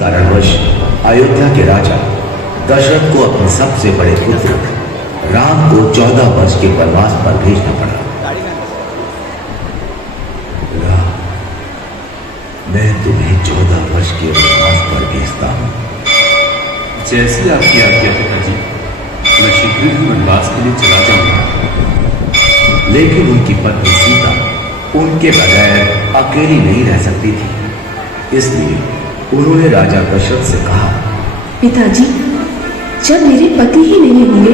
कारणवश अयोध्या के राजा दशरथ को अपने सबसे बड़े पुत्र राम को 14 वर्ष के वनवास पर भेजना पड़ा। राम, मैं तुम्हें 14 वर्ष के वनवास पर भेजता हूं। जैसी आपकी आज्ञा पिताजी, मैं शीघ्र ही वनवास के लिए चला जाऊंगा। लेकिन उनकी पत्नी सीता उनके बगैर अकेली नहीं रह सकती थी, इसलिए उन्होंने राजा दशरथ से कहा, पिताजी, जब मेरे पति ही नहीं होंगे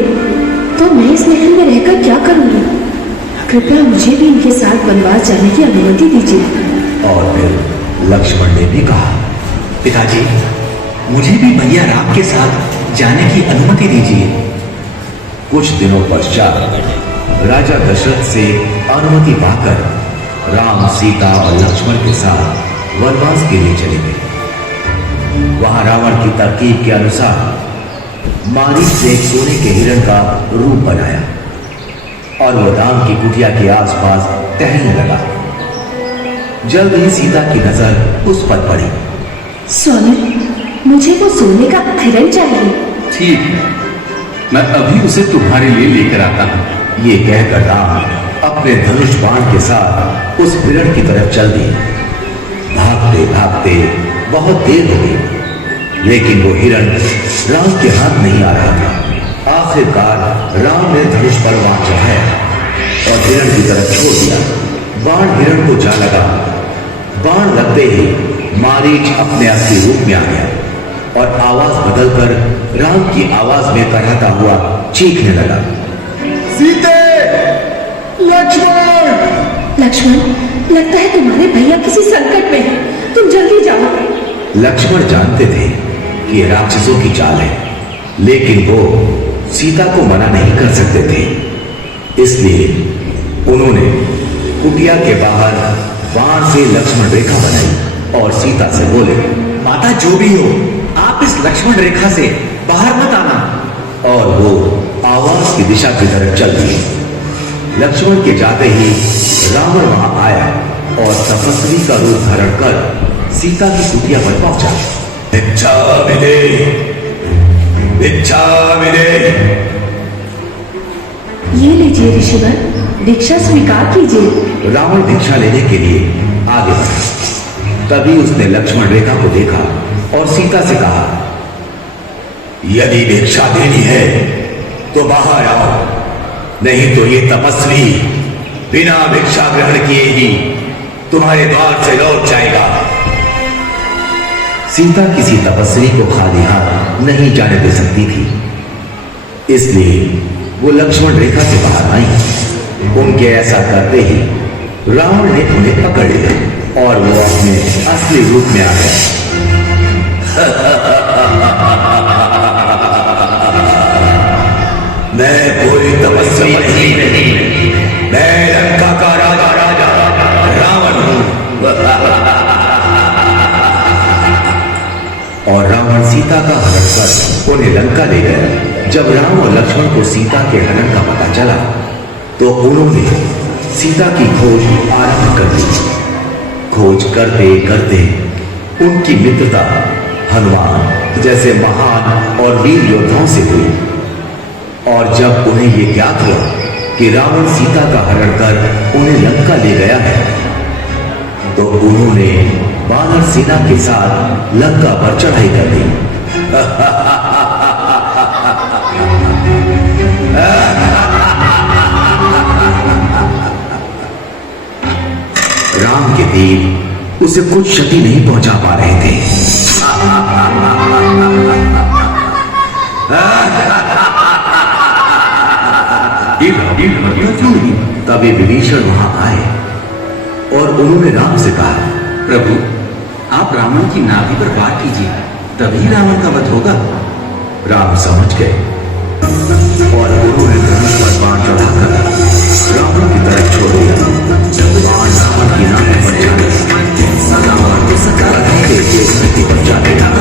तो मैं इस महल में रहकर क्या करूंगी? कृपया मुझे भी इनके साथ वनवास जाने की अनुमति दीजिए। और फिर लक्ष्मण ने भी कहा, पिताजी, मुझे भी भैया राम के साथ जाने की अनुमति दीजिए। कुछ दिनों पश्चात राजा दशरथ से अनुमति पाकर राम, सीता और लक्ष्मण के साथ वनवास के लिए चले गए। वहां रावण की तरकीब के अनुसार मारीच से एक सोने के हिरण का रूप बनाया और वो राम की कुटिया के आसपास टहलने लगा। जल्द ही सीता की नजर उस पर पड़ी। स्वामी, मुझे वो सोने का हिरण चाहिए। ठीक है, मैं अभी उसे तुम्हारे लिए लेकर आता हूं। ये कहकर राम अपने धनुष बाण के साथ उस हिरण की तरफ चल दिए। भागते भागते बहुत देर हो गई, लेकिन वो हिरण राम के हाथ नहीं आ रहा था। आखिरकार राम ने धनुष पर बाण चढ़ाया और हिरण की तरफ छोड़ दिया। बाण हिरण को जा लगा। बाण लगते ही मारीच अपने असली रूप में आ गया और आवाज बदलकर राम की आवाज में कराहता हुआ चीखने लगा, सीते, लक्ष्मण! लक्ष्मण, लगता है तुम्हारे भैया किसी संकट में हैं। तुम जल्दी जाओ। लक्ष्मण जानते थे कि ये राक्षसों की चाल है, लेकिन वो सीता को मना नहीं कर सकते थे। इसलिए उन्होंने कुटिया के बाहर बाण से लक्ष्मण रेखा बनाई और सीता से बोले, माता, जो भी हो, आप इस लक्ष्मण रेखा से बाहर मत आना। और वो आवाज की दिशा की तरफ चल दिए। लक्ष्मण के जाते ही रावण वहां आया और तपस्वी का रूप धारण कर सीता की कुटिया पर पहुंचा। भिक्षा विदे, भिक्षा विदे। ये लीजिए ऋषिवर, दीक्षा स्वीकार कीजिए। रावण भिक्षा लेने के लिए आगे बढ़ा। तभी उसने लक्ष्मण रेखा को देखा और सीता से कहा, यदि भिक्षा देनी है तो बाहर आओ, नहीं तो ये तपस्वी बिना भिक्षा ग्रहण किए ही तुम्हारे द्वार से लौट जाएगा। सीता किसी तपस्वी को खाली हाथ नहीं जाने दे सकती थी, इसलिए वो लक्ष्मण रेखा से बाहर आई। उनके ऐसा करते ही रावण ने उन्हें पकड़ लिया और वो अपने असली रूप में आ गए। मैं कोई तपस्वी नहीं, मैं लंका का राजा रावण हूं। और रावण सीता का हरण कर उन्हें लंका ले गया। जब राम और लक्ष्मण को सीता के हरण का पता चला तो उन्होंने सीता की खोज आरंभ कर दी। खोज करते करते उनकी मित्रता हनुमान जैसे महान और वीर योद्धाओं से हुई। और जब उन्हें यह ज्ञात हुआ कि रावण सीता का हरण कर उन्हें लंका ले गया है, तो उन्होंने वानर सेना के साथ लंका पर चढ़ाई कर दी। राम के तीर उसे कुछ क्षति नहीं पहुंचा पा रहे थे। तभी विभीषण वहां आए और उन्होंने राम से कहा, प्रभु, आप रावण की नाभि पर वार कीजिए, तभी रावण का वध होगा। राम समझ गए और उन्होंने धनुष पर बाण चढ़ाकर रावण की तरफ छोड़ दिया। बाण रावण की नाभि पर जाने लगा। रावण धरती पर जाने लगा।